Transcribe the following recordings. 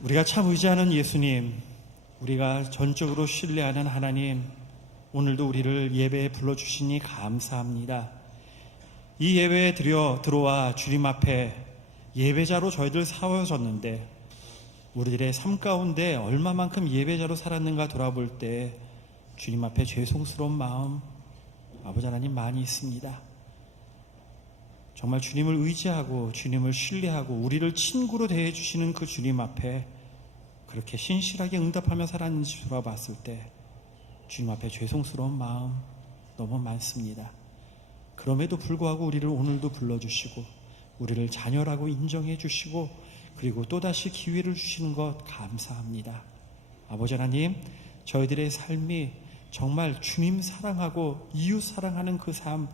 우리가 참 의지하는 예수님, 우리가 전적으로 신뢰하는 하나님, 오늘도 우리를 예배에 불러주시니 감사합니다. 이 예배에 들어와 주님 앞에 예배자로 저희들 세워졌는데 우리들의 삶 가운데 얼마만큼 예배자로 살았는가 돌아볼 때 주님 앞에 죄송스러운 마음 아버지 하나님 많이 있습니다. 정말 주님을 의지하고 주님을 신뢰하고 우리를 친구로 대해주시는 그 주님 앞에 그렇게 신실하게 응답하며 살았는지 돌아봤을 때 주님 앞에 죄송스러운 마음 너무 많습니다. 그럼에도 불구하고 우리를 오늘도 불러주시고 우리를 자녀라고 인정해 주시고 그리고 또다시 기회를 주시는 것 감사합니다. 아버지 하나님, 저희들의 삶이 정말 주님 사랑하고 이웃 사랑하는 그 삶,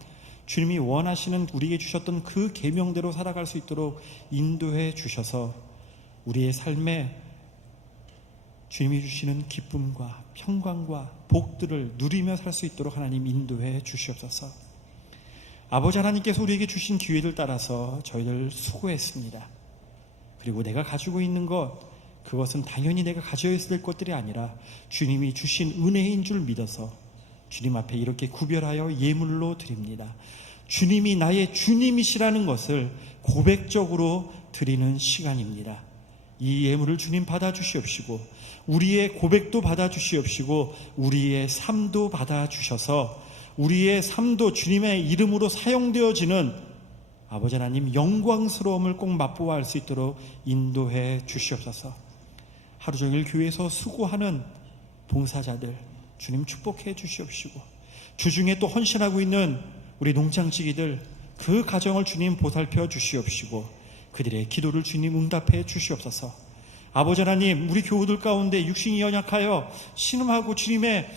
주님이 원하시는 우리에게 주셨던 그 계명대로 살아갈 수 있도록 인도해 주셔서 우리의 삶에 주님이 주시는 기쁨과 평강과 복들을 누리며 살 수 있도록 하나님 인도해 주시옵소서. 아버지 하나님께서 우리에게 주신 기회를 따라서 저희들 수고했습니다. 그리고 내가 가지고 있는 것, 그것은 당연히 내가 가져야 될 것들이 아니라 주님이 주신 은혜인 줄 믿어서 주님 앞에 이렇게 구별하여 예물로 드립니다. 주님이 나의 주님이시라는 것을 고백적으로 드리는 시간입니다. 이 예물을 주님 받아주시옵시고 우리의 고백도 받아주시옵시고 우리의 삶도 받아주셔서 우리의 삶도 주님의 이름으로 사용되어지는 아버지 하나님 영광스러움을 꼭 맛보아 할 수 있도록 인도해 주시옵소서. 하루 종일 교회에서 수고하는 봉사자들 주님 축복해 주시옵시고 주중에 또 헌신하고 있는 우리 농장지기들 그 가정을 주님 보살펴 주시옵시고 그들의 기도를 주님 응답해 주시옵소서. 아버지 하나님, 우리 교우들 가운데 육신이 연약하여 신음하고 주님의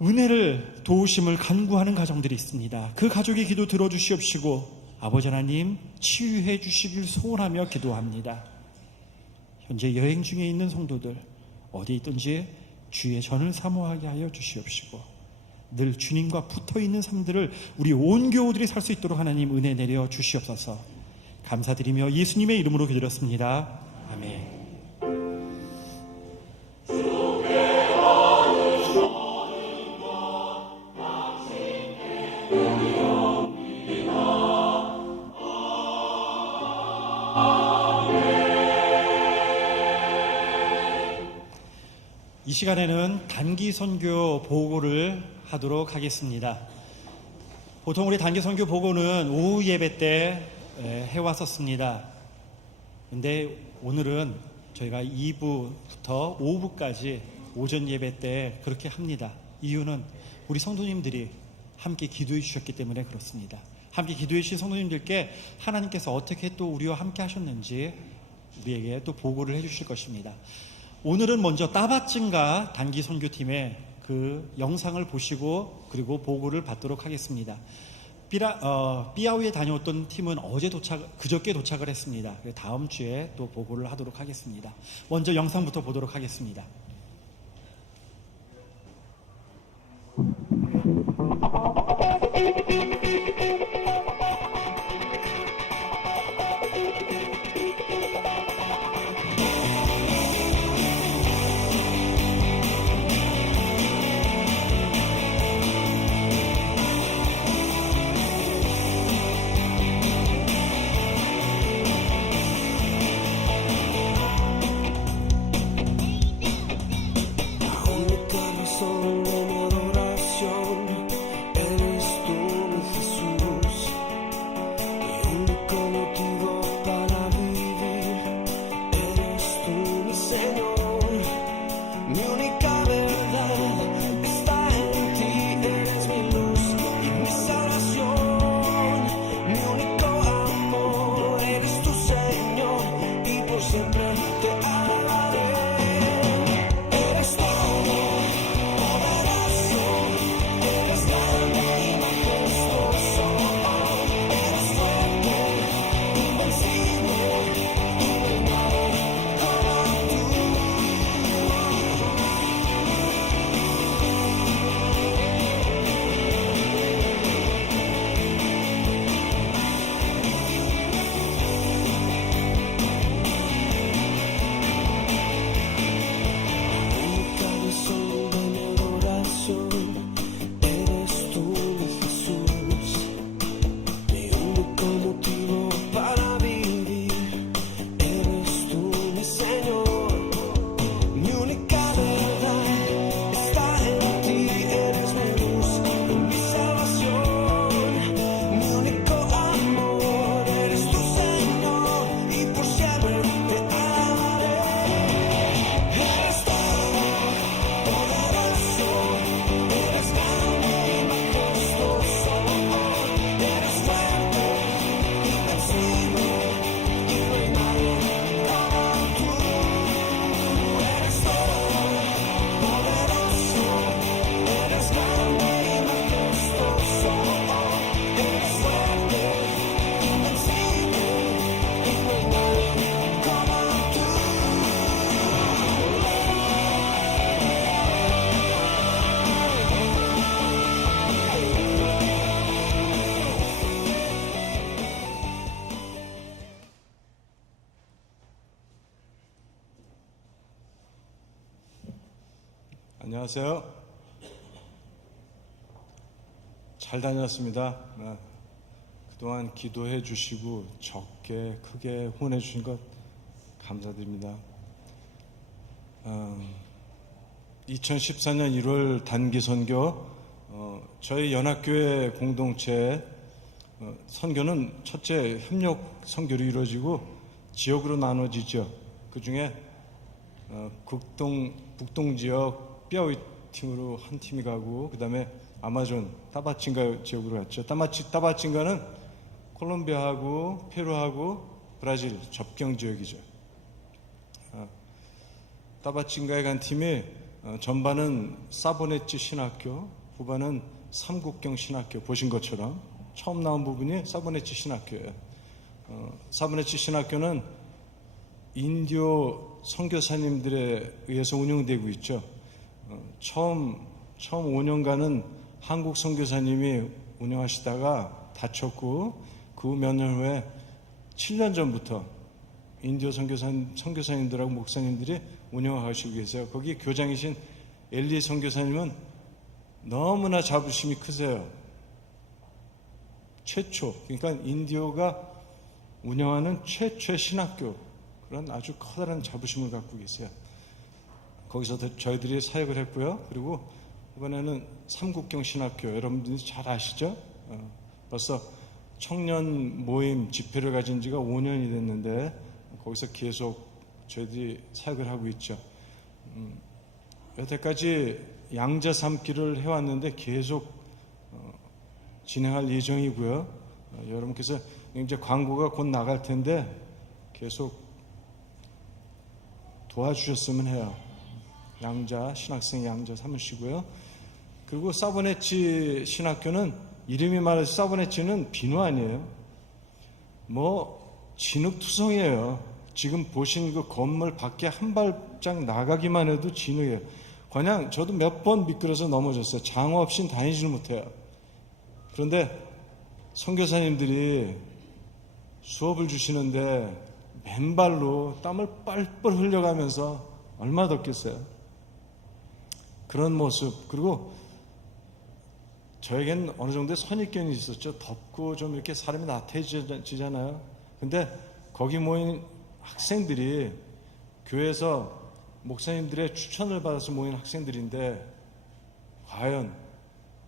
은혜를 도우심을 간구하는 가정들이 있습니다. 그 가족의 기도 들어주시옵시고 아버지 하나님 치유해 주시길 소원하며 기도합니다. 현재 여행 중에 있는 성도들 어디 있든지 주의 전을 사모하게 하여 주시옵시고 늘 주님과 붙어있는 삶들을 우리 온 교우들이 살 수 있도록 하나님 은혜 내려 주시옵소서. 감사드리며 예수님의 이름으로 기도드렸습니다. 아멘. 이 시간에는 단기 선교 보고를 하도록 하겠습니다. 보통 우리 단기 선교 보고는 오후 예배 때 해왔었습니다. 근데 오늘은 저희가 2부부터 5부까지 오전 예배 때 그렇게 합니다. 이유는 우리 성도님들이 함께 기도해 주셨기 때문에 그렇습니다. 함께 기도해 주신 성도님들께 하나님께서 어떻게 또 우리와 함께 하셨는지 우리에게 또 보고를 해 주실 것입니다. 오늘은 먼저 따바증가 단기 선교팀의 그 영상을 보시고 그리고 보고를 받도록 하겠습니다. 삐아우에 다녀왔던 팀은 그저께 도착을 했습니다. 다음 주에 또 보고를 하도록 하겠습니다. 먼저 영상부터 보도록 하겠습니다. 안녕하세요. 잘 다녔습니다. 그동안 기도해 주시고 적게 크게 후원해 주신 것 감사드립니다. 2014년 1월 단기 선교, 저희 연합교회 공동체 선교는 첫째 협력 선교로 이루어지고 지역으로 나눠지죠. 그 중에 북동 지역 뼈위 팀으로 한 팀이 가고, 그 다음에 아마존 타바친가 지역으로 갔죠. 타바친가는 콜롬비아하고 페루하고 브라질 접경 지역이죠. 타바친가에 간 팀이 전반은 사보네치 신학교, 후반은 삼국경 신학교, 보신 것처럼 처음 나온 부분이 사보네치 신학교예요. 사보네치 신학교는 인디오 선교사님들에 의해서 운영되고 있죠. 처음 5년간은 한국 선교사님이 운영하시다가 다쳤고, 그 몇 년 후에 7년 전부터 인디오 선교사님들하고 목사님들이 운영하시고 계세요. 거기 교장이신 엘리 선교사님은 너무나 자부심이 크세요. 최초, 그러니까 인디오가 운영하는 최초의 신학교, 그런 아주 커다란 자부심을 갖고 계세요. 거기서 저희들이 사역을 했고요. 그리고 이번에는 삼국경 신학교, 여러분들이 잘 아시죠? 벌써 청년 모임 집회를 가진 지가 5년이 됐는데 거기서 계속 저희들이 사역을 하고 있죠. 여태까지 양자 삼기를 해왔는데 계속 진행할 예정이고요. 여러분께서 이제 광고가 곧 나갈 텐데 계속 도와주셨으면 해요. 양자, 신학생 양자 삼으시고요. 그리고 사보네치 신학교는 이름이 말해서 사보네치는 비누 아니에요. 진흙투성이에요. 지금 보신 그 건물 밖에 한 발짝 나가기만 해도 진흙이에요. 그냥 저도 몇 번 미끄러서 넘어졌어요. 장어 없이는 다니지를 못해요. 그런데 선교사님들이 수업을 주시는데 맨발로 땀을 뻘뻘 흘려가면서 얼마나 덥겠어요. 그런 모습, 그리고 저에겐 어느 정도의 선입견이 있었죠. 덥고 좀 이렇게 사람이 나태해지잖아요. 근데 거기 모인 학생들이 교회에서 목사님들의 추천을 받아서 모인 학생들인데 과연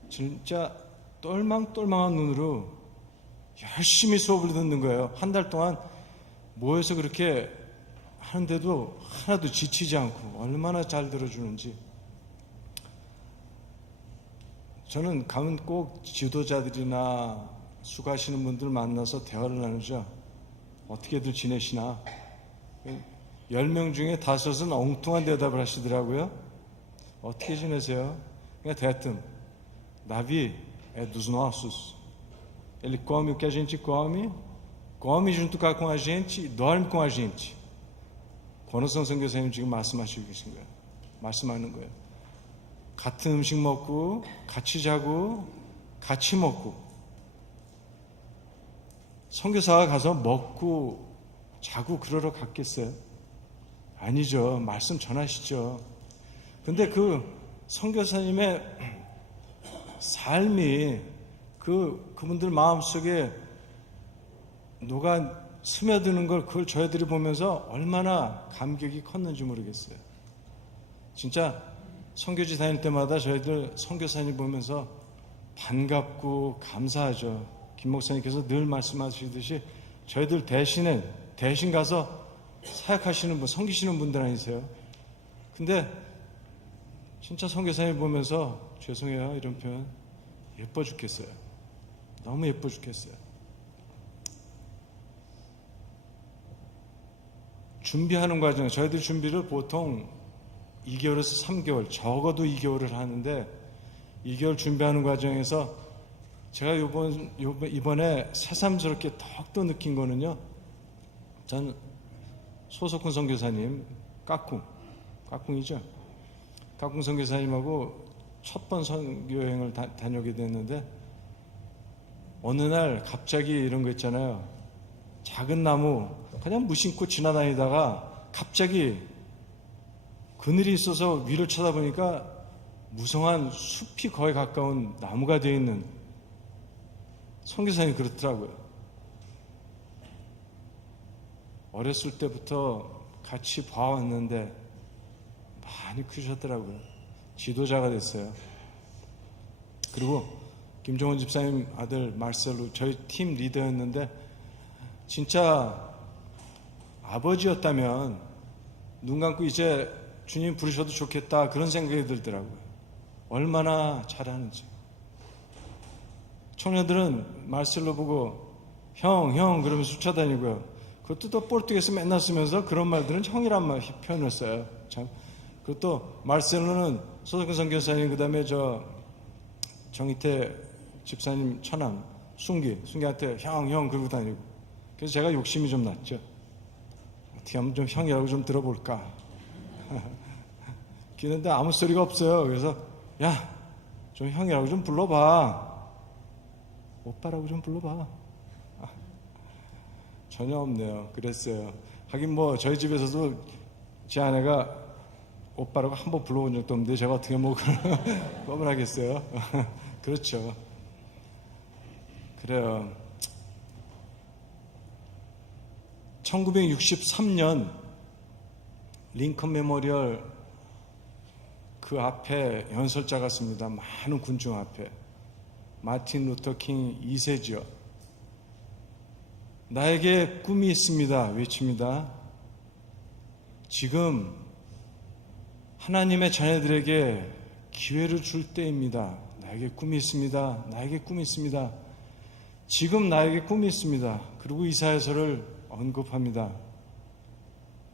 진짜 똘망똘망한 눈으로 열심히 수업을 듣는 거예요. 한 달 동안 모여서 그렇게 하는데도 하나도 지치지 않고 얼마나 잘 들어주는지. 저는 가면 꼭 지도자들이나 수고하시는 분들 만나서 대화를 나누죠. 어떻게들 지내시나. 10명 중에 5은 엉뚱한 대답을 하시더라고요. 어떻게 지내세요? 그냥 대뜸 Davi é dos nossos. Ele come o que a gente come junto com a gente e dorme com a gente. 권호성 선교사님 지금 말씀하시고 계신 거예요. 말씀하는 거예요. 같은 음식 먹고 같이 자고 같이 먹고. 선교사가 가서 먹고 자고 그러러 갔겠어요? 아니죠. 말씀 전하시죠. 근데 그 선교사님의 삶이 그분들 마음속에 녹아 스며드는 걸, 그걸 저희들이 보면서 얼마나 감격이 컸는지 모르겠어요. 진짜 선교지 다닐 때마다 저희들 선교사님 보면서 반갑고 감사하죠. 김 목사님께서 늘 말씀하시듯이 저희들 대신 가서 사역하시는 분, 섬기시는 분들 아니세요? 근데 진짜 선교사님 보면서 죄송해요, 이런 표현, 예뻐 죽겠어요. 너무 예뻐 죽겠어요. 준비하는 과정, 저희들 준비를 보통 2개월에서 3개월, 적어도 2개월을 하는데 2개월 준비하는 과정에서 제가 이번에 새삼스럽게 더욱더 느낀 거는요, 전 소석훈 선교사님, 까꿍이죠. 까꿍 선교사님하고 첫 번 선교여행을 다녀오게 됐는데, 어느 날 갑자기 이런 거 있잖아요. 작은 나무 그냥 무심코 지나다니다가 갑자기 그늘이 있어서 위를 쳐다보니까 무성한 숲이 거의 가까운 나무가 되어 있는 선교사님이 그렇더라고요. 어렸을 때부터 같이 봐왔는데 많이 크셨더라고요. 지도자가 됐어요. 그리고 김종원 집사님 아들 말셀로 저희 팀 리더였는데 진짜 아버지였다면 눈 감고 이제 주님 부르셔도 좋겠다 그런 생각이 들더라고요. 얼마나 잘하는지. 청년들은 말셀로 보고 형 그러면서 쫓아다니고요. 그것도 또 폴뚜기에서 맨날 쓰면서 그런 말들은 형이란 말 표현을 써요. 참. 그것도 말셀로는 소석근 선교사님 그다음에 저 정희태 집사님 처남 순기한테 형 그러고 다니고. 그래서 제가 욕심이 좀 났죠. 어떻게 하면 좀 형이라고 좀 들어볼까. 그런데 아무 소리가 없어요. 그래서 야 좀 형이라고 좀 불러봐. 오빠라고 좀 불러봐. 전혀 없네요. 그랬어요. 하긴 뭐 저희 집에서도 제 아내가 오빠라고 한 번 불러본 적도 없는데 제가 어떻게 뭐 껌을 하겠어요. 그렇죠. 그래요. 1963년 링컨 메모리얼 그 앞에 연설자가 씁니다. 많은 군중 앞에. 마틴 루터 킹 2세죠. 나에게 꿈이 있습니다. 외칩니다. 지금 하나님의 자녀들에게 기회를 줄 때입니다. 나에게 꿈이 있습니다. 나에게 꿈이 있습니다. 지금 나에게 꿈이 있습니다. 그리고 이사야서를 언급합니다.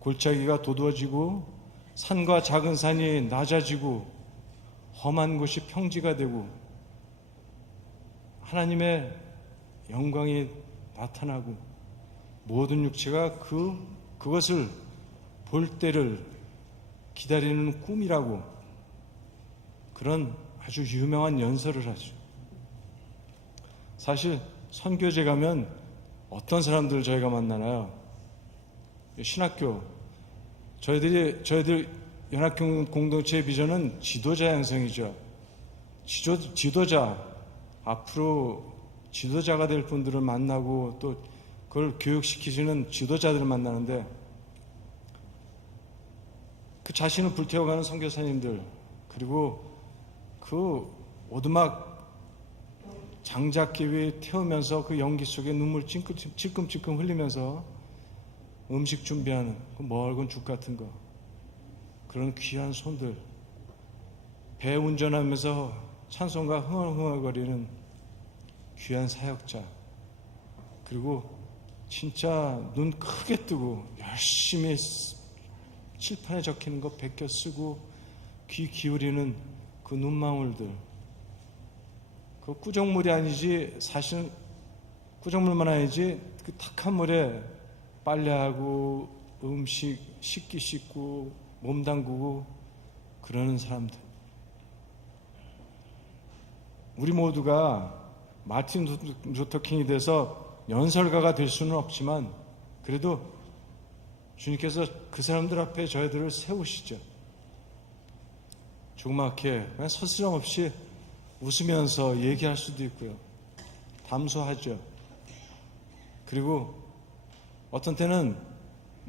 골짜기가 도두어지고 산과 작은 산이 낮아지고 험한 곳이 평지가 되고 하나님의 영광이 나타나고 모든 육체가 그것을 볼 때를 기다리는 꿈이라고 그런 아주 유명한 연설을 하죠. 사실 선교제 가면 어떤 사람들 저희가 만나나요? 신학교 저희들 연합교 공동체의 비전은 지도자 양성이죠. 지도자 앞으로 지도자가 될 분들을 만나고 또 그걸 교육시키시는 지도자들을 만나는데 그 자신을 불태워가는 선교사님들 그리고 그 오두막 장작기 위에 태우면서 그 연기 속에 눈물 찔끔찔끔 흘리면서 음식 준비하는 그 멀건 죽 같은 거 그런 귀한 손들 배 운전하면서 찬송가 흥얼흥얼거리는 귀한 사역자 그리고 진짜 눈 크게 뜨고 열심히 칠판에 적히는 거 베껴 쓰고 귀 기울이는 그 눈망울들 그 꾸정물이 아니지 사실은 꾸정물만 아니지 그 탁한 물에 빨래하고 음식 식기 씻고 몸 담그고 그러는 사람들 우리 모두가 마틴 루터 킹이 돼서 연설가가 될 수는 없지만 그래도 주님께서 그 사람들 앞에 저희들을 세우시죠. 조그맣게 그냥 서스럼 없이 웃으면서 얘기할 수도 있고요. 담소하죠. 그리고 어떤 때는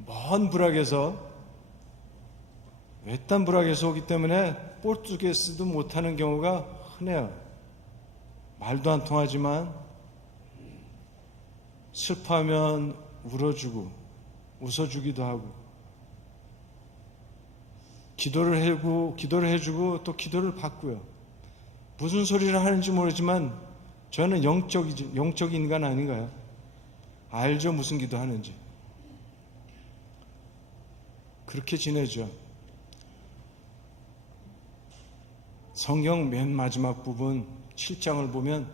먼 부락에서 외딴 부락에서 오기 때문에 포르투게스도 못하는 경우가 흔해요. 말도 안 통하지만 슬퍼하면 울어주고 웃어주기도 하고 기도를 해주고 또 기도를 받고요. 무슨 소리를 하는지 모르지만 저는 영적 인간 아닌가요? 알죠 무슨 기도하는지. 그렇게 지내죠. 성경 맨 마지막 부분 7장을 보면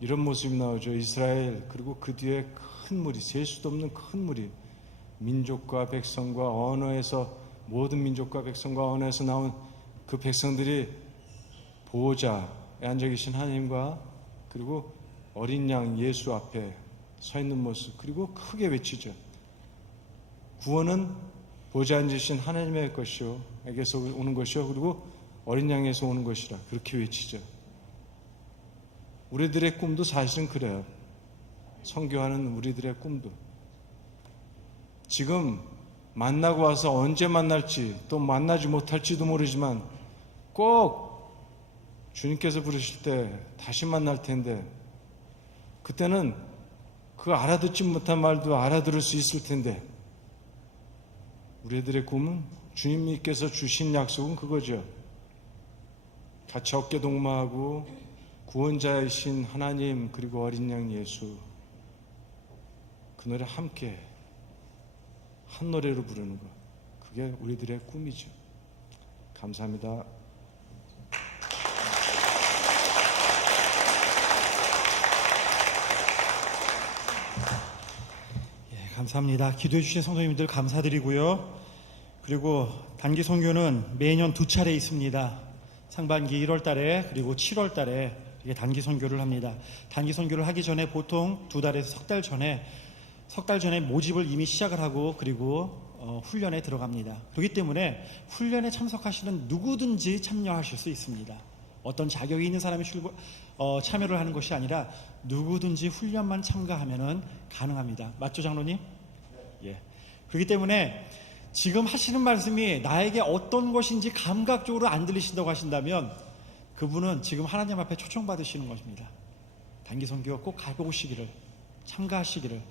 이런 모습이 나오죠. 이스라엘 그리고 그 뒤에 큰 무리 셀 수도 없는 큰 무리 민족과 백성과 언어에서 모든 민족과 백성과 언어에서 나온 그 백성들이 보호자에 앉아 계신 하나님과 그리고 어린 양 예수 앞에 서 있는 모습 그리고 크게 외치죠. 구원은 보좌에 앉으신 하나님의 것이요 에게서 오는 것이요 그리고 어린 양에서 오는 것이라 그렇게 외치죠. 우리들의 꿈도 사실은 그래요. 선교하는 우리들의 꿈도 지금 만나고 와서 언제 만날지 또 만나지 못할지도 모르지만 꼭 주님께서 부르실 때 다시 만날 텐데 그때는 그 알아듣지 못한 말도 알아들을 수 있을 텐데 우리들의 꿈은 주님께서 주신 약속은 그거죠. 같이 어깨 동무하고 구원자이신 하나님 그리고 어린 양 예수 그 노래 함께 한 노래로 부르는 것 그게 우리들의 꿈이죠. 감사합니다. 감사합니다. 기도해 주신 성도님들 감사드리고요. 그리고 단기 선교는 매년 2차례 있습니다. 상반기 1월 달에 그리고 7월 달에 이게 단기 선교를 합니다. 단기 선교를 하기 전에 보통 2달에서 석 달 전에 모집을 이미 시작을 하고 그리고 훈련에 들어갑니다. 그렇기 때문에 훈련에 참석하시는 누구든지 참여하실 수 있습니다. 어떤 자격이 있는 사람이 참여를 하는 것이 아니라 누구든지 훈련만 참가하면 가능합니다. 맞죠, 장로님? 예. 그렇기 때문에 지금 하시는 말씀이 나에게 어떤 것인지 감각적으로 안 들리신다고 하신다면 그분은 지금 하나님 앞에 초청받으시는 것입니다. 단기 선교 꼭 가보시기를, 참가하시기를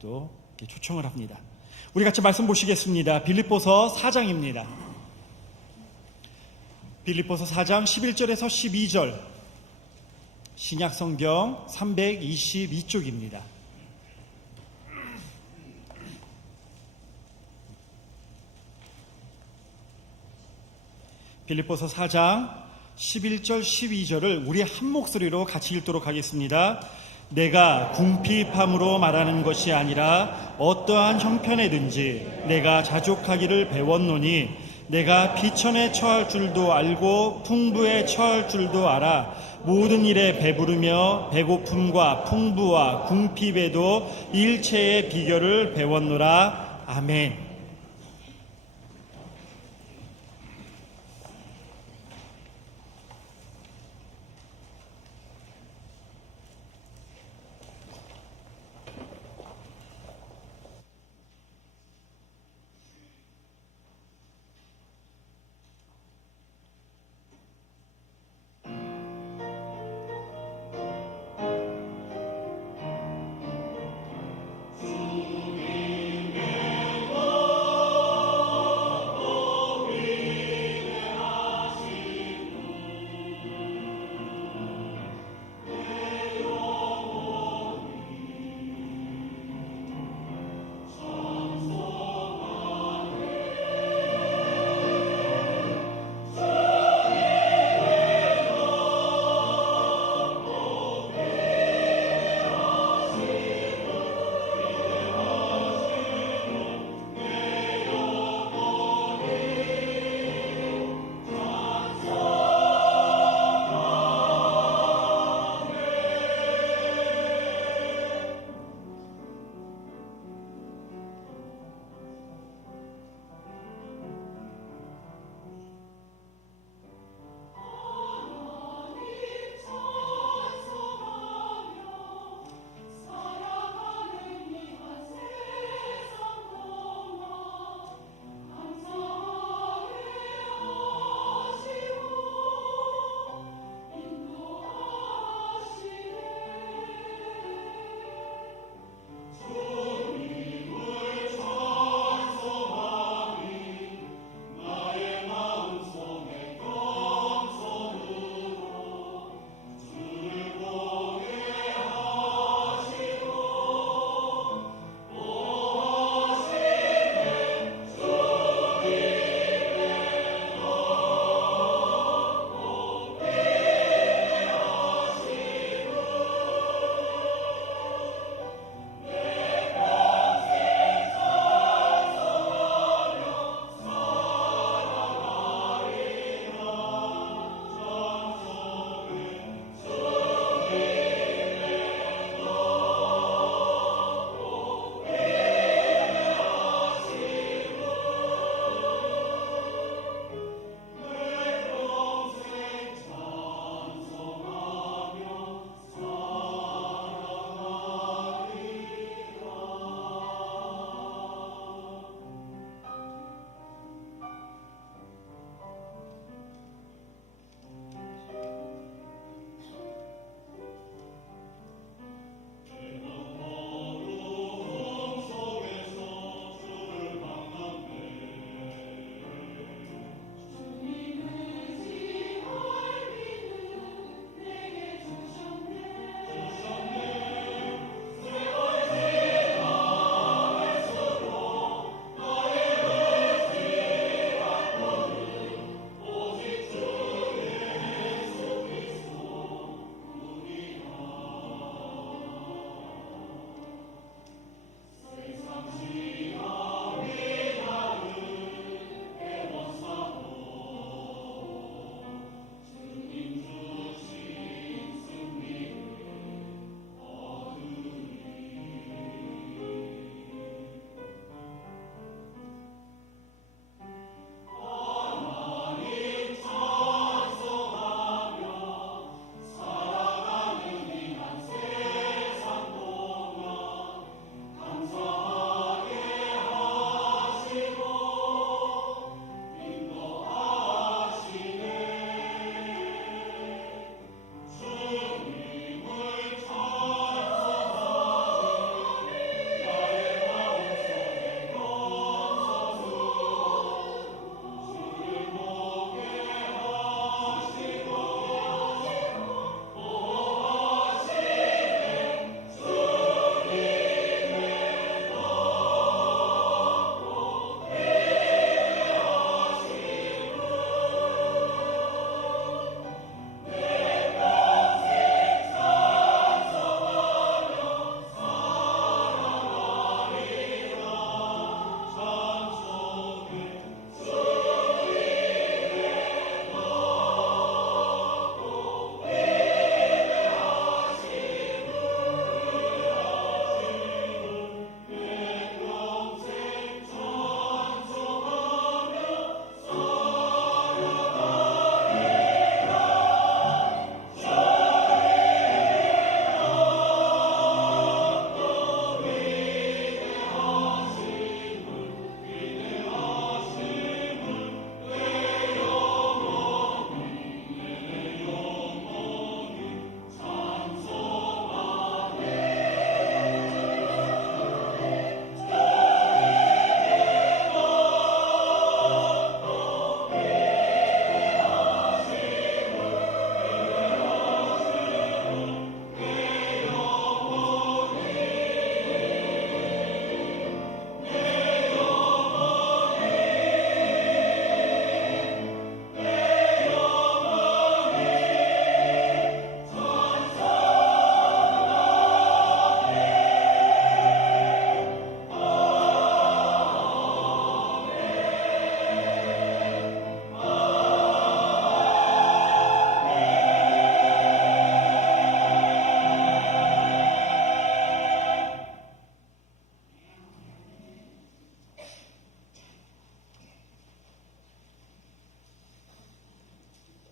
또 초청을 합니다. 우리 같이 말씀 보시겠습니다. 빌립보서 4장입니다. 빌립보서 4장 11절에서 12절 신약성경 322쪽입니다. 빌립보서 4장 11절 12절을 우리 한 목소리로 같이 읽도록 하겠습니다. 내가 궁핍함으로 말하는 것이 아니라 어떠한 형편에든지 내가 자족하기를 배웠노니 내가 비천에 처할 줄도 알고 풍부에 처할 줄도 알아 모든 일에 배부르며 배고픔과 풍부와 궁핍에도 일체의 비결을 배웠노라. 아멘.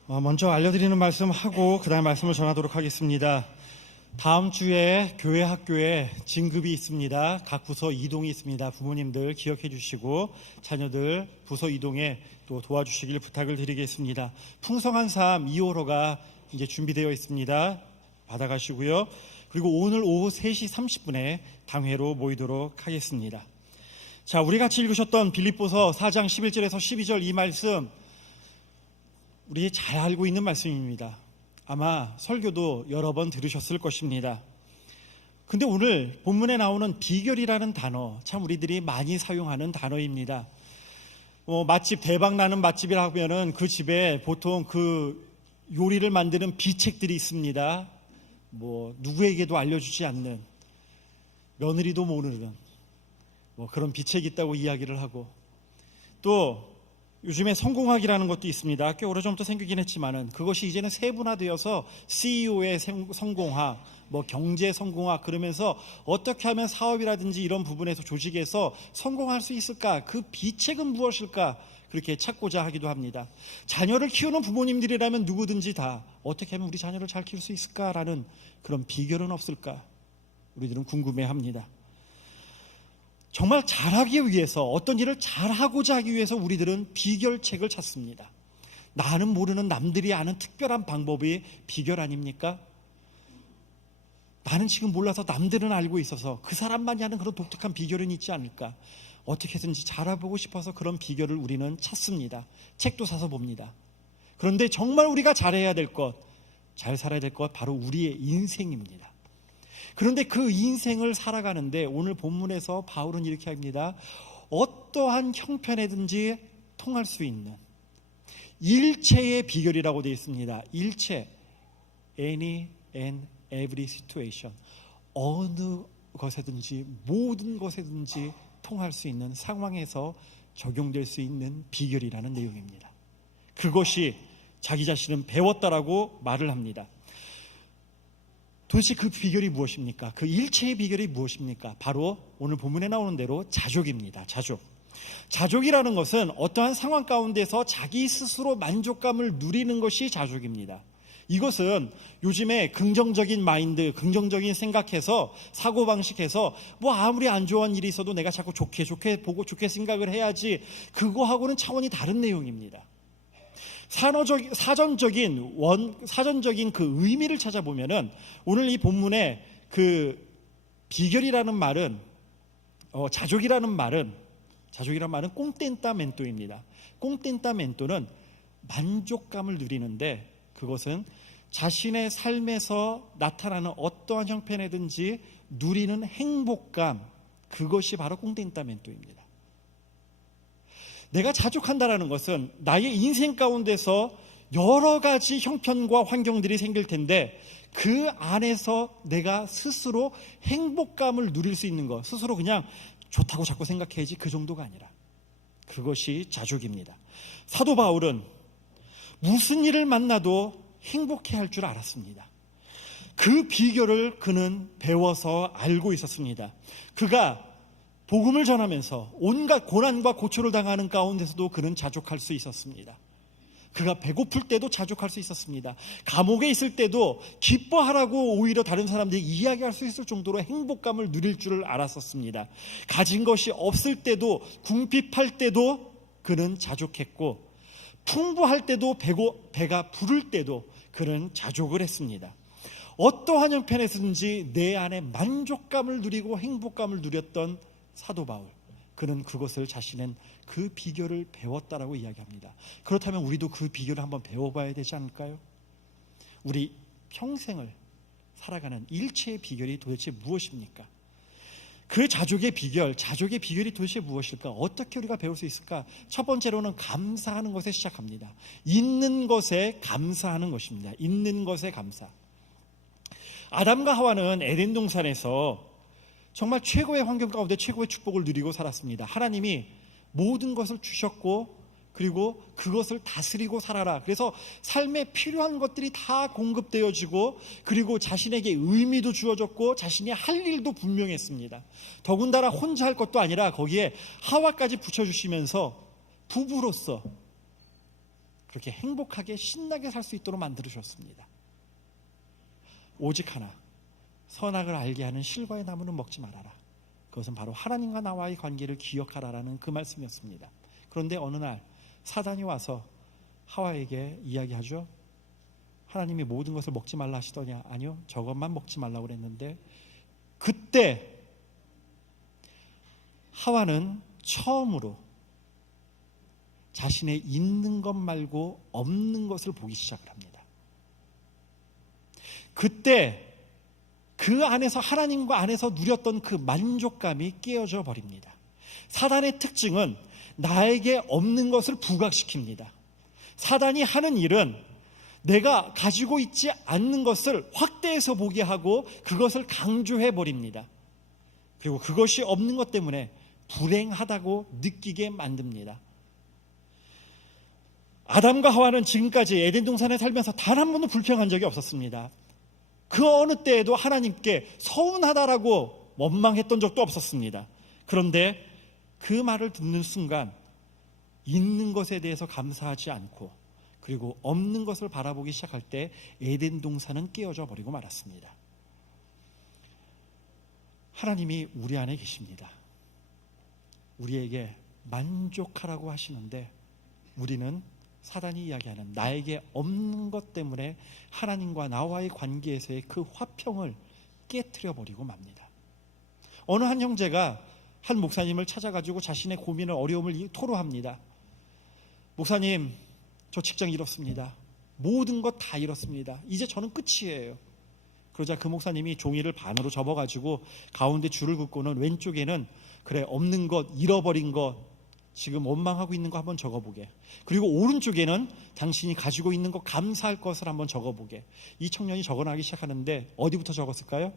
먼저 알려드리는 말씀하고 그다음 말씀을 전하도록 하겠습니다. 다음 주에 교회 학교에 진급이 있습니다. 각 부서 이동이 있습니다. 부모님들 기억해 주시고 자녀들 부서 이동에 또 도와주시길 부탁을 드리겠습니다. 풍성한 삶 2호로가 이제 준비되어 있습니다. 받아가시고요. 그리고 오늘 오후 3시 30분에 당회로 모이도록 하겠습니다. 자, 우리 같이 읽으셨던 빌립보서 4장 11절에서 12절 이 말씀 우리 잘 알고 있는 말씀입니다. 아마 설교도 여러 번 들으셨을 것입니다. 근데 오늘 본문에 나오는 비결이라는 단어, 참 우리들이 많이 사용하는 단어입니다. 맛집, 대박나는 맛집이라고 하면은 그 집에 보통 그 요리를 만드는 비책들이 있습니다. 누구에게도 알려주지 않는, 며느리도 모르는 그런 비책이 있다고 이야기를 하고, 또 요즘에 성공학이라는 것도 있습니다. 꽤 오래전부터 생기긴 했지만은 그것이 이제는 세분화되어서 CEO의 성공학, 경제 성공학 그러면서 어떻게 하면 사업이라든지 이런 부분에서 조직에서 성공할 수 있을까? 그 비책은 무엇일까? 그렇게 찾고자 하기도 합니다. 자녀를 키우는 부모님들이라면 누구든지 다 어떻게 하면 우리 자녀를 잘 키울 수 있을까라는 그런 비결은 없을까? 우리들은 궁금해합니다. 정말 잘하기 위해서, 어떤 일을 잘하고자 하기 위해서 우리들은 비결책을 찾습니다. 나는 모르는 남들이 아는 특별한 방법이 비결 아닙니까? 나는 지금 몰라서 남들은 알고 있어서 그 사람만이 아는 그런 독특한 비결은 있지 않을까? 어떻게든지 잘해보고 싶어서 그런 비결을 우리는 찾습니다. 책도 사서 봅니다. 그런데 정말 우리가 잘해야 될 것, 잘 살아야 될 것 바로 우리의 인생입니다. 그런데 그 인생을 살아가는데 오늘 본문에서 바울은 이렇게 합니다. 어떠한 형편에든지 통할 수 있는 일체의 비결이라고 되어 있습니다. 일체, any and every situation, 어느 것에든지 모든 것에든지 통할 수 있는 상황에서 적용될 수 있는 비결이라는 내용입니다. 그것이 자기 자신은 배웠다라고 말을 합니다. 도대체 그 비결이 무엇입니까? 그 일체의 비결이 무엇입니까? 바로 오늘 본문에 나오는 대로 자족입니다. 자족이라는 것은 어떠한 상황 가운데서 자기 스스로 만족감을 누리는 것이 자족입니다. 이것은 요즘에 긍정적인 마인드, 긍정적인 생각해서 사고방식해서 아무리 안 좋은 일이 있어도 내가 자꾸 좋게 보고 좋게 생각을 해야지, 그거하고는 차원이 다른 내용입니다. 사전적인 그 의미를 찾아보면은 오늘 이 본문의 그 비결이라는 말은 자족이라는 말은 꽁텐타멘토입니다. 꽁텐타멘토는 만족감을 누리는데 그것은 자신의 삶에서 나타나는 어떠한 형편이든지 누리는 행복감, 그것이 바로 꽁텐타멘토입니다. 내가 자족한다라는 것은 나의 인생 가운데서 여러 가지 형편과 환경들이 생길 텐데 그 안에서 내가 스스로 행복감을 누릴 수 있는 것, 스스로 그냥 좋다고 자꾸 생각해야지, 그 정도가 아니라 그것이 자족입니다. 사도 바울은 무슨 일을 만나도 행복해할 줄 알았습니다. 그 비결을 그는 배워서 알고 있었습니다. 그가 복음을 전하면서 온갖 고난과 고초를 당하는 가운데서도 그는 자족할 수 있었습니다. 그가 배고플 때도 자족할 수 있었습니다. 감옥에 있을 때도 기뻐하라고 오히려 다른 사람들이 이야기할 수 있을 정도로 행복감을 누릴 줄을 알았었습니다. 가진 것이 없을 때도, 궁핍할 때도 그는 자족했고, 풍부할 때도, 배가 부를 때도 그는 자족을 했습니다. 어떠한 형편에서든지 내 안에 만족감을 누리고 행복감을 누렸던 사도 바울, 그는 그것을 자신은 그 비결을 배웠다라고 이야기합니다. 그렇다면 우리도 그 비결을 한번 배워봐야 되지 않을까요? 우리 평생을 살아가는 일체의 비결이 도대체 무엇입니까? 그 자족의 비결이 도대체 무엇일까? 어떻게 우리가 배울 수 있을까? 첫 번째로는 감사하는 것에 시작합니다. 있는 것에 감사하는 것입니다. 있는 것에 감사. 아담과 하와는 에덴 동산에서 정말 최고의 환경 가운데 최고의 축복을 누리고 살았습니다. 하나님이 모든 것을 주셨고, 그리고 그것을 다스리고 살아라. 그래서 삶에 필요한 것들이 다 공급되어지고, 그리고 자신에게 의미도 주어졌고, 자신이 할 일도 분명했습니다. 더군다나 혼자 할 것도 아니라 거기에 하와까지 붙여주시면서 부부로서 그렇게 행복하게 신나게 살 수 있도록 만들어 주셨습니다. 오직 하나, 선악을 알게 하는 실과의 나무는 먹지 말아라. 그것은 바로 하나님과 나와의 관계를 기억하라라는 그 말씀이었습니다. 그런데 어느 날 사단이 와서 하와에게 이야기하죠. 하나님이 모든 것을 먹지 말라 하시더냐? 아니요, 저것만 먹지 말라고 그랬는데, 그때 하와는 처음으로 자신의 있는 것 말고 없는 것을 보기 시작을 합니다. 그때 그 안에서, 하나님과 안에서 누렸던 그 만족감이 깨어져 버립니다. 사단의 특징은 나에게 없는 것을 부각시킵니다. 사단이 하는 일은 내가 가지고 있지 않는 것을 확대해서 보게 하고 그것을 강조해 버립니다. 그리고 그것이 없는 것 때문에 불행하다고 느끼게 만듭니다. 아담과 하와는 지금까지 에덴 동산에 살면서 단 한 번도 불평한 적이 없었습니다. 그 어느 때에도 하나님께 서운하다라고 원망했던 적도 없었습니다. 그런데 그 말을 듣는 순간 있는 것에 대해서 감사하지 않고 그리고 없는 것을 바라보기 시작할 때 에덴 동산은 깨어져 버리고 말았습니다. 하나님이 우리 안에 계십니다. 우리에게 만족하라고 하시는데 우리는 사단이 이야기하는 나에게 없는 것 때문에 하나님과 나와의 관계에서의 그 화평을 깨트려 버리고 맙니다. 어느 한 형제가 한 목사님을 찾아가지고 자신의 고민을, 어려움을 토로합니다. 목사님, 저 직장 잃었습니다. 모든 것 다 잃었습니다. 이제 저는 끝이에요. 그러자 그 목사님이 종이를 반으로 접어가지고 가운데 줄을 긋고는 왼쪽에는 그래, 없는 것, 잃어버린 것, 지금 원망하고 있는 거 한번 적어보게. 그리고 오른쪽에는 당신이 가지고 있는 것, 감사할 것을 한번 적어보게. 이 청년이 적어나가기 시작하는데 어디부터 적었을까요?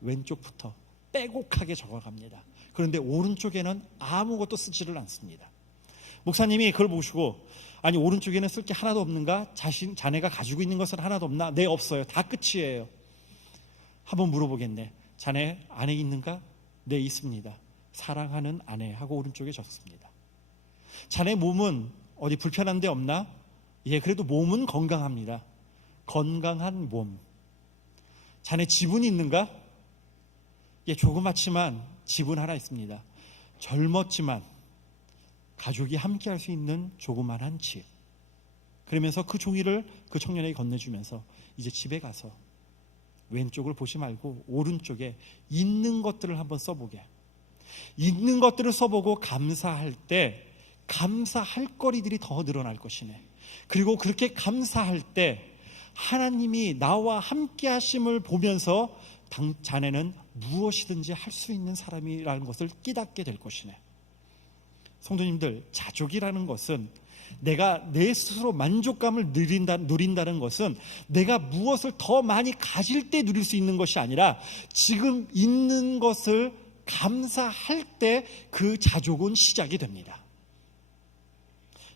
왼쪽부터 빼곡하게 적어갑니다. 그런데 오른쪽에는 아무것도 쓰지를 않습니다. 목사님이 그걸 보시고, 아니 오른쪽에는 쓸 게 하나도 없는가? 자네가 가지고 있는 것은 하나도 없나? 네, 없어요. 다 끝이에요. 한번 물어보겠네. 자네 아내 있는가? 네, 있습니다. 사랑하는 아내 하고 오른쪽에 적습니다. 자네 몸은 어디 불편한 데 없나? 예, 그래도 몸은 건강합니다. 건강한 몸. 자네 지분이 있는가? 예, 조그맣지만 지분 하나 있습니다. 젊었지만 가족이 함께 할 수 있는 조그만한 집. 그러면서 그 종이를 그 청년에게 건네주면서 이제 집에 가서 왼쪽을 보지 말고 오른쪽에 있는 것들을 한번 써보게. 있는 것들을 써보고 감사할 때 감사할 거리들이 더 늘어날 것이네. 그리고 그렇게 감사할 때 하나님이 나와 함께 하심을 보면서 자네는 무엇이든지 할 수 있는 사람이라는 것을 깨닫게 될 것이네. 성도님들, 자족이라는 것은 내가 내 스스로 만족감을 누린다는 것은 내가 무엇을 더 많이 가질 때 누릴 수 있는 것이 아니라 지금 있는 것을 감사할 때 그 자족은 시작이 됩니다.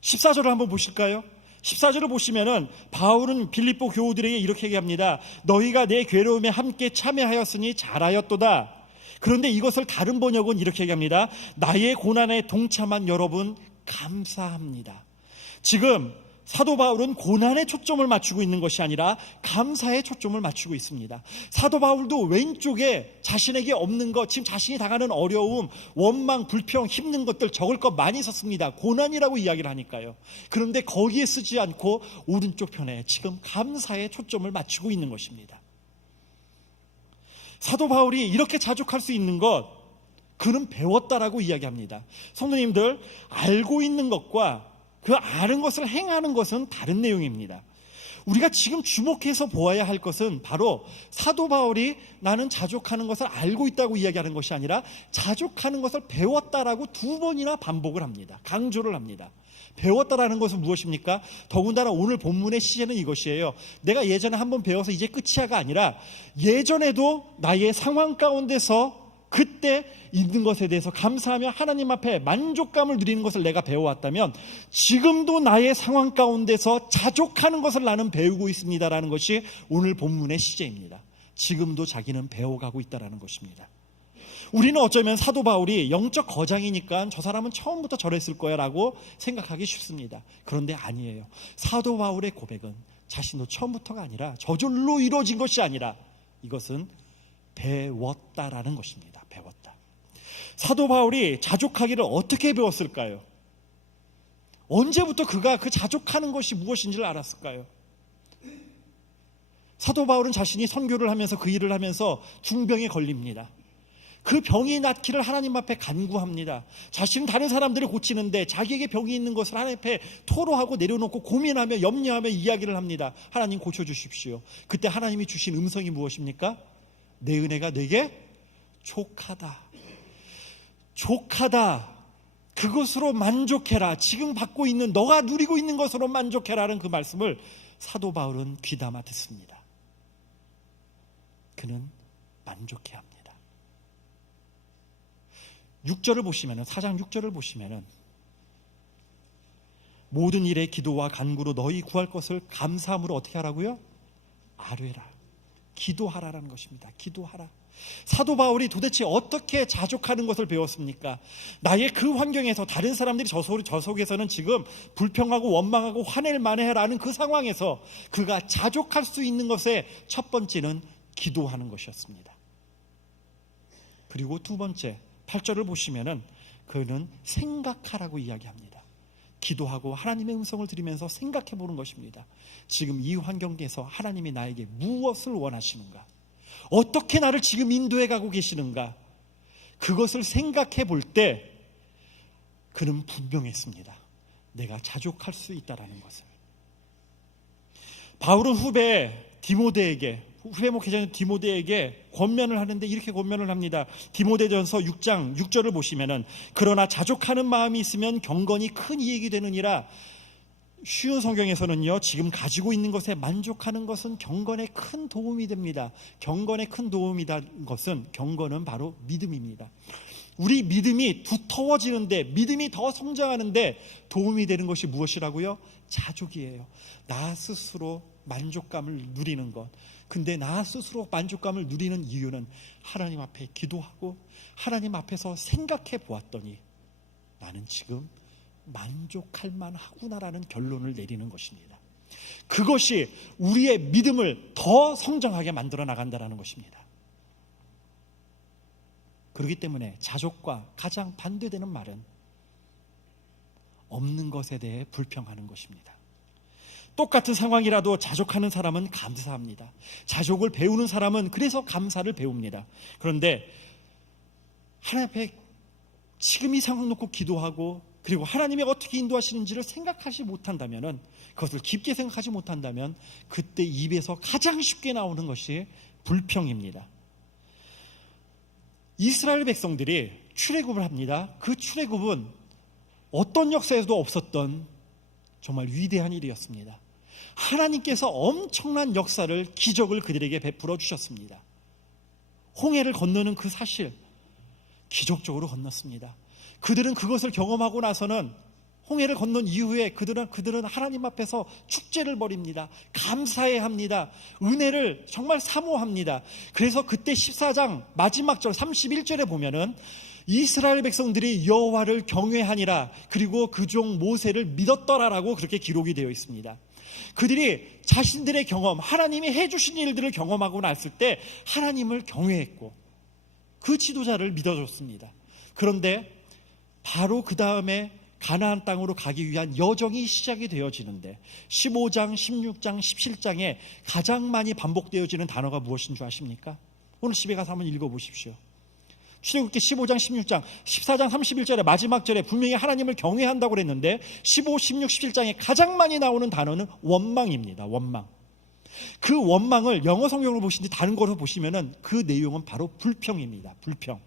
14절을 한번 보실까요? 14절을 보시면은 바울은 빌립보 교우들에게 이렇게 얘기합니다. 너희가 내 괴로움에 함께 참여하였으니 잘하였도다. 그런데 이것을 다른 번역은 이렇게 얘기합니다. 나의 고난에 동참한 여러분 감사합니다. 지금 사도 바울은 고난에 초점을 맞추고 있는 것이 아니라 감사에 초점을 맞추고 있습니다. 사도 바울도 왼쪽에 자신에게 없는 것, 지금 자신이 당하는 어려움, 원망, 불평, 힘든 것들 적을 것 많이 썼습니다. 고난이라고 이야기를 하니까요. 그런데 거기에 쓰지 않고 오른쪽 편에 지금 감사에 초점을 맞추고 있는 것입니다. 사도 바울이 이렇게 자족할 수 있는 것, 그는 배웠다라고 이야기합니다. 성도님들, 알고 있는 것과 그 아는 것을 행하는 것은 다른 내용입니다. 우리가 지금 주목해서 보아야 할 것은 바로 사도 바울이 나는 자족하는 것을 알고 있다고 이야기하는 것이 아니라 자족하는 것을 배웠다라고 두 번이나 반복을 합니다. 강조를 합니다. 배웠다라는 것은 무엇입니까? 더군다나 오늘 본문의 시제는 이것이에요. 내가 예전에 한번 배워서 이제 끝이야가 아니라 예전에도 나의 상황 가운데서 그때 있는 것에 대해서 감사하며 하나님 앞에 만족감을 누리는 것을 내가 배워왔다면 지금도 나의 상황 가운데서 자족하는 것을 나는 배우고 있습니다라는 것이 오늘 본문의 시제입니다. 지금도 자기는 배워가고 있다는 것입니다. 우리는 어쩌면 사도 바울이 영적 거장이니까 저 사람은 처음부터 저랬을 거야 라고 생각하기 쉽습니다. 그런데 아니에요. 사도 바울의 고백은 자신도 처음부터가 아니라 저절로 이루어진 것이 아니라 이것은 배웠다라는 것입니다. 배웠다. 사도 바울이 자족하기를 어떻게 배웠을까요? 언제부터 그가 그 자족하는 것이 무엇인지를 알았을까요? 사도 바울은 자신이 선교를 하면서 그 일을 하면서 중병에 걸립니다. 그 병이 낫기를 하나님 앞에 간구합니다. 자신은 다른 사람들을 고치는데 자기에게 병이 있는 것을 하나님 앞에 토로하고 내려놓고 고민하며 염려하며 이야기를 합니다. 하나님 고쳐주십시오. 그때 하나님이 주신 음성이 무엇입니까? 내 은혜가 내게 족하다. 족하다. 그것으로 만족해라. 지금 받고 있는 너가 누리고 있는 것으로 만족해라는 그 말씀을 사도 바울은 귀담아 듣습니다. 그는 만족해야 합니다. 6절을 보시면은 4장 6절을 보시면은 모든 일에 기도와 간구로 너희 구할 것을 감사함으로 어떻게 하라고요? 아뢰라. 기도하라라는 것입니다. 기도하라. 사도 바울이 도대체 어떻게 자족하는 것을 배웠습니까? 나의 그 환경에서 다른 사람들이 저 속에서는 지금 불평하고 원망하고 화낼 만해라는 그 상황에서 그가 자족할 수 있는 것의 첫 번째는 기도하는 것이었습니다. 그리고 두 번째 8절을 보시면은 그는 생각하라고 이야기합니다. 기도하고 하나님의 음성을 들으면서 생각해 보는 것입니다. 지금 이 환경에서 하나님이 나에게 무엇을 원하시는가? 어떻게 나를 지금 인도해 가고 계시는가? 그것을 생각해 볼 때 그는 분명했습니다. 내가 자족할 수 있다라는 것을. 바울은 후배 목회자인 디모데에게 권면을 하는데 이렇게 권면을 합니다. 디모데전서 6장 6절을 보시면은 그러나 자족하는 마음이 있으면 경건이 큰 이익이 되느니라. 쉬운 성경에서는요, 지금 가지고 있는 것에 만족하는 것은 경건에 큰 도움이 됩니다. 경건에 큰 도움이라는 것은, 경건은 바로 믿음입니다. 우리 믿음이 두터워지는데, 믿음이 더 성장하는데 도움이 되는 것이 무엇이라고요? 자족이에요. 나 스스로 만족감을 누리는 것. 근데 나 스스로 만족감을 누리는 이유는 하나님 앞에 기도하고 하나님 앞에서 생각해 보았더니 나는 지금 만족할 만하구나라는 결론을 내리는 것입니다. 그것이 우리의 믿음을 더 성장하게 만들어 나간다는 것입니다. 그렇기 때문에 자족과 가장 반대되는 말은 없는 것에 대해 불평하는 것입니다. 똑같은 상황이라도 자족하는 사람은 감사합니다. 자족을 배우는 사람은 그래서 감사를 배웁니다. 그런데 하나님 앞에 지금 이 상황 놓고 기도하고 그리고 하나님이 어떻게 인도하시는지를 생각하지 못한다면, 그것을 깊게 생각하지 못한다면 그때 입에서 가장 쉽게 나오는 것이 불평입니다. 이스라엘 백성들이 출애굽을 합니다. 그 출애굽은 어떤 역사에도 없었던 정말 위대한 일이었습니다. 하나님께서 엄청난 역사를, 기적을 그들에게 베풀어 주셨습니다. 홍해를 건너는 그 사실, 기적적으로 건넜습니다. 그들은 그것을 경험하고 나서는 홍해를 건넌 이후에 그들은 하나님 앞에서 축제를 벌입니다. 감사해야 합니다. 은혜를 정말 사모합니다. 그래서 그때 14장 마지막 절 31절에 보면은 이스라엘 백성들이 여호와를 경외하니라, 그리고 그 종 모세를 믿었더라라고 그렇게 기록이 되어 있습니다. 그들이 자신들의 경험, 하나님이 해주신 일들을 경험하고 났을 때 하나님을 경외했고 그 지도자를 믿어줬습니다. 그런데 바로 그 다음에 가나안 땅으로 가기 위한 여정이 시작이 되어지는데 15장, 16장, 17장에 가장 많이 반복되어지는 단어가 무엇인 줄 아십니까? 오늘 집에 가서 한번 읽어보십시오. 출애굽기 15장, 16장, 14장 31절에 마지막 절에 분명히 하나님을 경외한다고 그랬는데 15, 16, 17장에 가장 많이 나오는 단어는 원망입니다. 원망. 그 원망을 영어 성경으로 보시든지 다른 거로 보시면은 그 내용은 바로 불평입니다. 불평.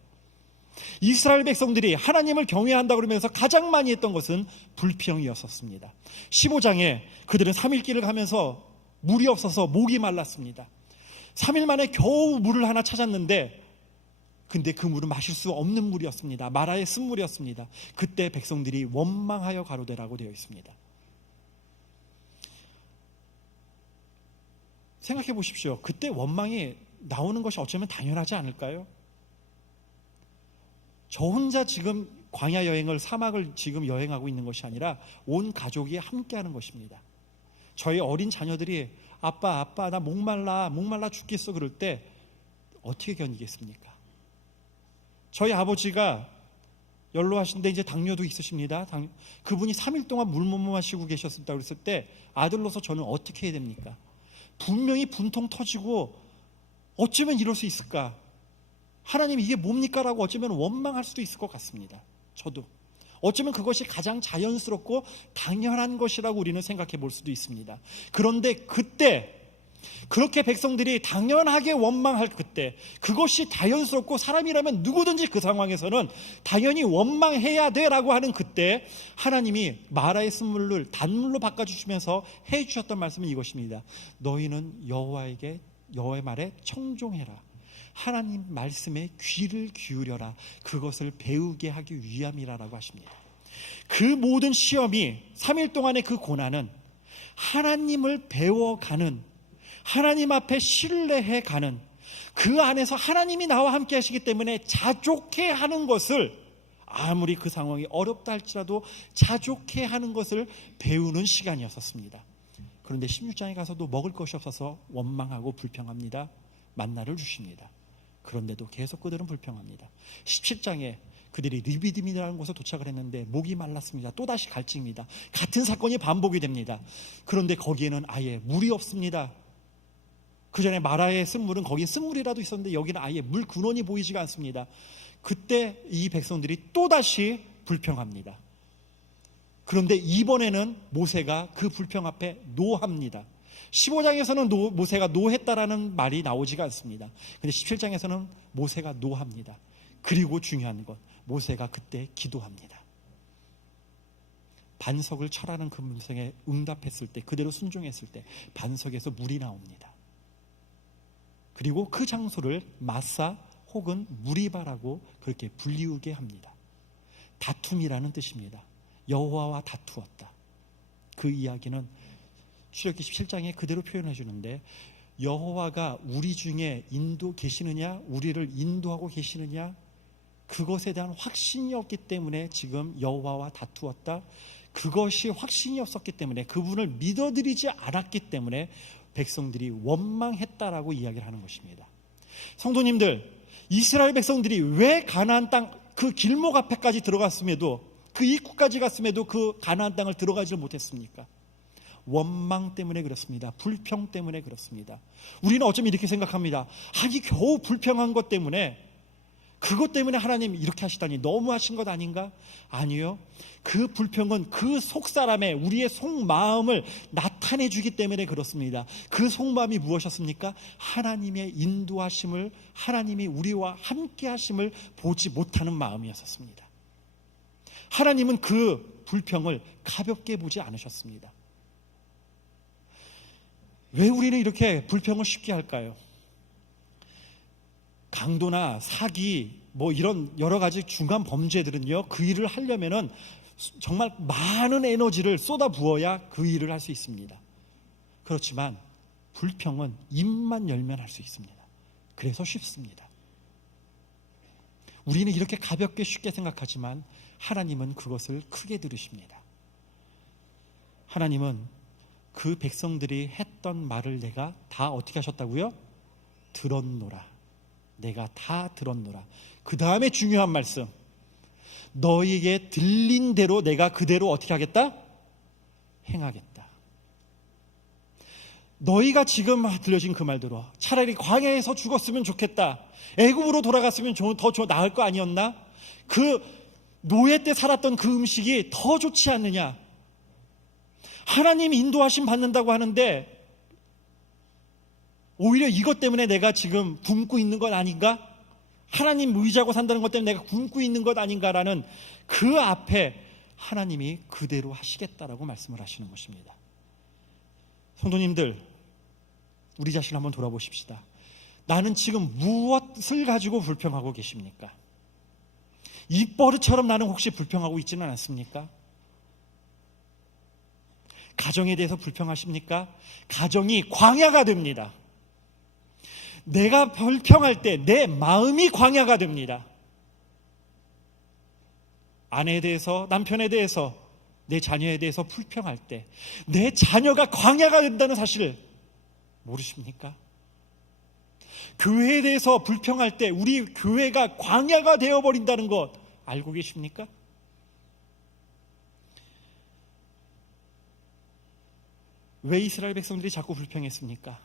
이스라엘 백성들이 하나님을 경외한다고 그러면서 가장 많이 했던 것은 불평이었었습니다. 15장에 그들은 3일길을 가면서 물이 없어서 목이 말랐습니다. 3일 만에 겨우 물을 하나 찾았는데 근데 그 물은 마실 수 없는 물이었습니다. 마라의 쓴물이었습니다. 그때 백성들이 원망하여 가로되라고 되어 있습니다. 생각해 보십시오. 그때 원망이 나오는 것이 어쩌면 당연하지 않을까요? 저 혼자 지금 광야 여행을, 사막을 지금 여행하고 있는 것이 아니라 온 가족이 함께 하는 것입니다. 저희 어린 자녀들이 아빠 나 목말라 죽겠어 그럴 때 어떻게 견디겠습니까? 저희 아버지가 연로하신데 이제 당뇨도 있으십니다. 그분이 3일 동안 물 못 마시고 계셨다 그랬을 때 아들로서 저는 어떻게 해야 됩니까? 분명히 분통 터지고 어쩌면 이럴 수 있을까? 하나님 이게 뭡니까? 라고 어쩌면 원망할 수도 있을 것 같습니다. 저도 어쩌면 그것이 가장 자연스럽고 당연한 것이라고 우리는 생각해 볼 수도 있습니다. 그런데 그때 그렇게 백성들이 당연하게 원망할 그때, 그것이 자연스럽고 사람이라면 누구든지 그 상황에서는 당연히 원망해야 돼라고 하는 그때 하나님이 마라의 쓴물을 단물로 바꿔주시면서 해주셨던 말씀은 이것입니다. 너희는 여호와의 말에 청종해라. 하나님 말씀에 귀를 기울여라. 그것을 배우게 하기 위함이라고 하십니다. 그 모든 시험이 3일 동안의 그 고난은 하나님을 배워가는, 하나님 앞에 신뢰해가는, 그 안에서 하나님이 나와 함께 하시기 때문에 자족해하는 것을, 아무리 그 상황이 어렵다 할지라도 자족해하는 것을 배우는 시간이었습니다. 그런데 16장에 가서도 먹을 것이 없어서 원망하고 불평합니다. 만나를 주십니다. 그런데도 계속 그들은 불평합니다. 17장에 그들이 리비딤이라는 곳에 도착을 했는데 목이 말랐습니다. 또다시 갈증입니다. 같은 사건이 반복이 됩니다. 그런데 거기에는 아예 물이 없습니다. 그 전에 마라의 쓴물은 거기 쓴물이라도 있었는데 여기는 아예 물 근원이 보이지가 않습니다. 그때 이 백성들이 또다시 불평합니다. 그런데 이번에는 모세가 그 불평 앞에 노합니다. 15장에서는 모세가 노했다라는 말이 나오지가 않습니다. 그런데 17장에서는 모세가 노합니다. 그리고 중요한 것, 모세가 그때 기도합니다. 반석을 철하는 그 음성에 응답했을 때, 그대로 순종했을 때 반석에서 물이 나옵니다. 그리고 그 장소를 마사 혹은 무리바라고 그렇게 불리우게 합니다. 다툼이라는 뜻입니다. 여호와와 다투었다. 그 이야기는 출애굽기 17장에 그대로 표현해 주는데, 여호와가 우리 중에 계시느냐, 우리를 인도하고 계시느냐, 그것에 대한 확신이 없기 때문에 지금 여호와와 다투었다. 그것이 확신이 없었기 때문에, 그분을 믿어드리지 않았기 때문에 백성들이 원망했다라고 이야기를 하는 것입니다. 성도님들, 이스라엘 백성들이 왜 가나안 땅 그 길목 앞에까지 들어갔음에도, 그 입구까지 갔음에도 그 가나안 땅을 들어가지 못했습니까? 원망 때문에 그렇습니다. 불평 때문에 그렇습니다. 우리는 어쩌면 이렇게 생각합니다. 아니 겨우 불평한 것 때문에, 그것 때문에 하나님 이렇게 하시다니 너무하신 것 아닌가? 아니요. 그 불평은 그 속사람의, 우리의 속마음을 나타내 주기 때문에 그렇습니다. 그 속마음이 무엇이었습니까? 하나님의 인도하심을, 하나님이 우리와 함께 하심을 보지 못하는 마음이었습니다. 하나님은 그 불평을 가볍게 보지 않으셨습니다. 왜 우리는 이렇게 불평을 쉽게 할까요? 강도나 사기, 이런 여러 가지 중간 범죄들은요, 그 일을 하려면은 정말 많은 에너지를 쏟아 부어야 그 일을 할 수 있습니다. 그렇지만 불평은 입만 열면 할 수 있습니다. 그래서 쉽습니다. 우리는 이렇게 가볍게 쉽게 생각하지만 하나님은 그것을 크게 들으십니다. 하나님은 그 백성들이 했던 말을 내가 다 어떻게 하셨다고요? 들었노라. 내가 다 들었노라. 그 다음에 중요한 말씀, 너희에게 들린 대로 내가 그대로 어떻게 하겠다? 행하겠다. 너희가 지금 들려진 그 말대로 차라리 광야에서 죽었으면 좋겠다, 애굽으로 돌아갔으면 더 나을 거 아니었나? 그 노예 때 살았던 그 음식이 더 좋지 않느냐? 하나님 인도하심 받는다고 하는데 오히려 이것 때문에 내가 지금 굶고 있는 것 아닌가? 하나님 의지하고 산다는 것 때문에 내가 굶고 있는 것 아닌가라는 그 앞에 하나님이 그대로 하시겠다라고 말씀을 하시는 것입니다. 성도님들, 우리 자신을 한번 돌아보십시다. 나는 지금 무엇을 가지고 불평하고 계십니까? 입버릇처럼 나는 혹시 불평하고 있지는 않습니까? 가정에 대해서 불평하십니까? 가정이 광야가 됩니다. 내가 불평할 때 내 마음이 광야가 됩니다. 아내에 대해서, 남편에 대해서, 내 자녀에 대해서 불평할 때 내 자녀가 광야가 된다는 사실을 모르십니까? 교회에 대해서 불평할 때 우리 교회가 광야가 되어버린다는 것 알고 계십니까? 왜 이스라엘 백성들이 자꾸 불평했습니까?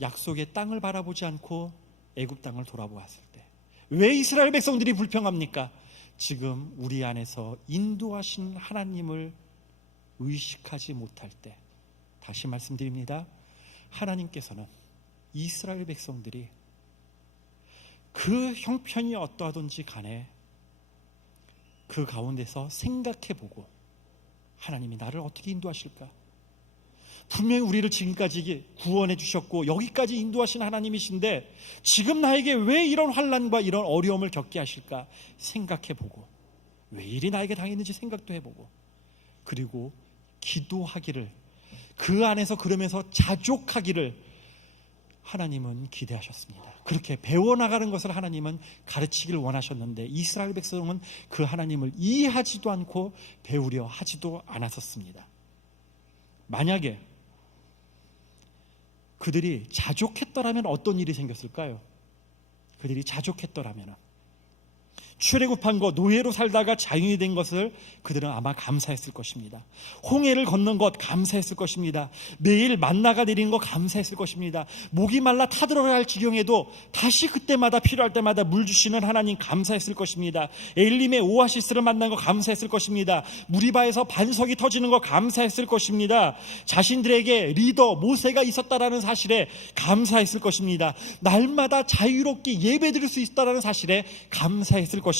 약속의 땅을 바라보지 않고 애굽 땅을 돌아보았을 때. 왜 이스라엘 백성들이 불평합니까? 지금 우리 안에서 인도하신 하나님을 의식하지 못할 때. 다시 말씀드립니다. 하나님께서는 이스라엘 백성들이 그 형편이 어떠하든지 간에 그 가운데서 생각해보고 하나님이 나를 어떻게 인도하실까? 분명히 우리를 지금까지 구원해 주셨고 여기까지 인도하신 하나님이신데 지금 나에게 왜 이런 환난과 이런 어려움을 겪게 하실까 생각해보고 왜 일이 나에게 당했는지 생각도 해보고 그리고 기도하기를 그 안에서 그러면서 자족하기를 하나님은 기대하셨습니다. 그렇게 배워나가는 것을 하나님은 가르치기를 원하셨는데 이스라엘 백성은 그 하나님을 이해하지도 않고 배우려 하지도 않았었습니다. 만약에 그들이 자족했더라면 어떤 일이 생겼을까요? 그들이 자족했더라면 출애굽한 것, 노예로 살다가 자유인이 된 것을 그들은 아마 감사했을 것입니다. 홍해를 건넌 것 감사했을 것입니다. 매일 만나가 내리는 것 감사했을 것입니다. 목이 말라 타들어야 할 지경에도 다시 그때마다 필요할 때마다 물 주시는 하나님 감사했을 것입니다. 엘림의 오아시스를 만난 것 감사했을 것입니다. 무리바에서 반석이 터지는 것 감사했을 것입니다. 자신들에게 리더 모세가 있었다라는 사실에 감사했을 것입니다. 날마다 자유롭게 예배드릴 수 있다라는 사실에 감사했을 것입니다.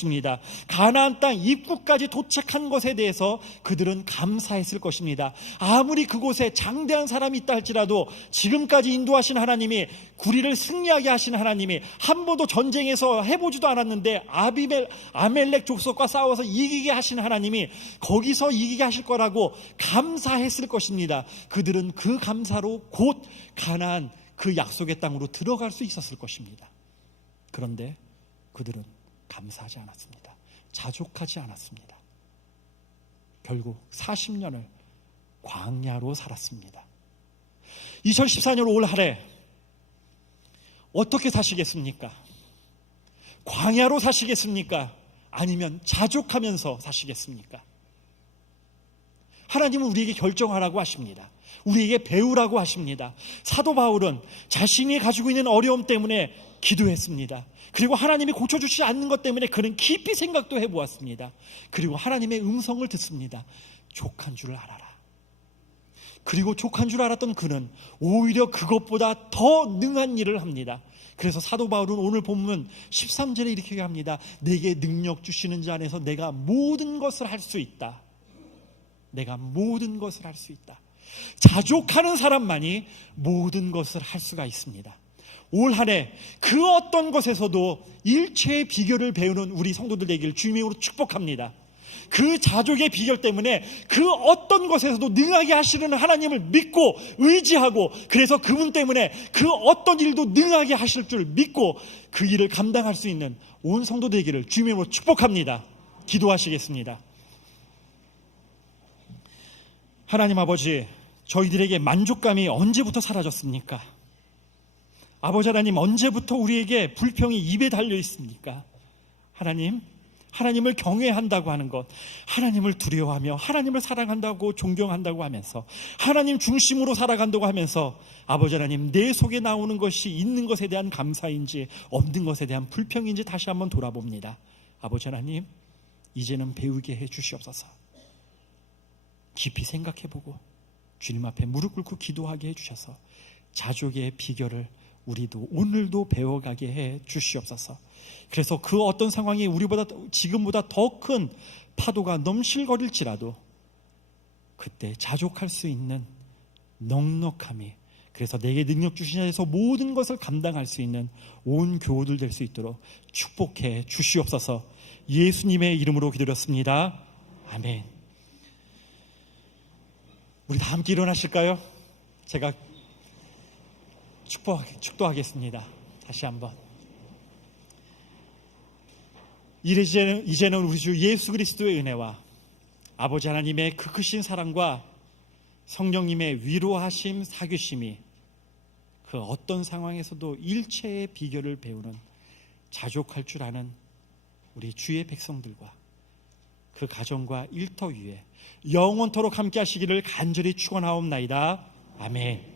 가나안 땅 입구까지 도착한 것에 대해서 그들은 감사했을 것입니다. 아무리 그곳에 장대한 사람이 있다 할지라도 지금까지 인도하신 하나님이 구리를 승리하게 하신 하나님이 한 번도 전쟁에서 해보지도 않았는데 아멜렉 족속과 싸워서 이기게 하신 하나님이 거기서 이기게 하실 거라고 감사했을 것입니다. 그들은 그 감사로 곧 가나안 그 약속의 땅으로 들어갈 수 있었을 것입니다. 그런데 그들은 감사하지 않았습니다. 자족하지 않았습니다. 결국 40년을 광야로 살았습니다. 2014년 올 한해 어떻게 사시겠습니까? 광야로 사시겠습니까? 아니면 자족하면서 사시겠습니까? 하나님은 우리에게 결정하라고 하십니다. 우리에게 배우라고 하십니다. 사도 바울은 자신이 가지고 있는 어려움 때문에 기도했습니다. 그리고 하나님이 고쳐주시지 않는 것 때문에 그는 깊이 생각도 해보았습니다. 그리고 하나님의 음성을 듣습니다. 족한 줄을 알아라. 그리고 족한 줄 알았던 그는 오히려 그것보다 더 능한 일을 합니다. 그래서 사도 바울은 오늘 본문 13절에 이렇게 합니다. 내게 능력 주시는 자 안에서 내가 모든 것을 할 수 있다. 내가 모든 것을 할 수 있다. 자족하는 사람만이 모든 것을 할 수가 있습니다. 올 한해 그 어떤 것에서도 일체의 비결을 배우는 우리 성도들 되기를 주님으로 축복합니다. 그 자족의 비결 때문에 그 어떤 것에서도 능하게 하시는 하나님을 믿고 의지하고 그래서 그분 때문에 그 어떤 일도 능하게 하실 줄 믿고 그 일을 감당할 수 있는 온 성도 되기를 주님으로 축복합니다. 기도하시겠습니다. 하나님 아버지, 저희들에게 만족감이 언제부터 사라졌습니까? 아버지 하나님, 언제부터 우리에게 불평이 입에 달려 있습니까? 하나님, 하나님을 경외한다고 하는 것, 하나님을 두려워하며 하나님을 사랑한다고 존경한다고 하면서 하나님 중심으로 살아간다고 하면서 아버지 하나님, 내 속에 나오는 것이 있는 것에 대한 감사인지 없는 것에 대한 불평인지 다시 한번 돌아봅니다. 아버지 하나님, 이제는 배우게 해 주시옵소서. 깊이 생각해보고 주님 앞에 무릎 꿇고 기도하게 해주셔서 자족의 비결을 우리도 오늘도 배워가게 해 주시옵소서. 그래서 그 어떤 상황이 우리보다 지금보다 더 큰 파도가 넘실거릴지라도 그때 자족할 수 있는 넉넉함이, 그래서 내게 능력 주신 자에서 모든 것을 감당할 수 있는 온 교우들 될 수 있도록 축복해 주시옵소서. 예수님의 이름으로 기도드렸습니다. 아멘. 우리 다 함께 일어나실까요? 제가 축도하겠습니다. 다시 한번. 이제는 우리 주 예수 그리스도의 은혜와 아버지 하나님의 그 크신 사랑과 성령님의 위로하심, 사귀심이 그 어떤 상황에서도 일체의 비결을 배우는 자족할 줄 아는 우리 주의 백성들과 그 가정과 일터 위에 영원토록 함께 하시기를 간절히 축원하옵나이다. 아멘.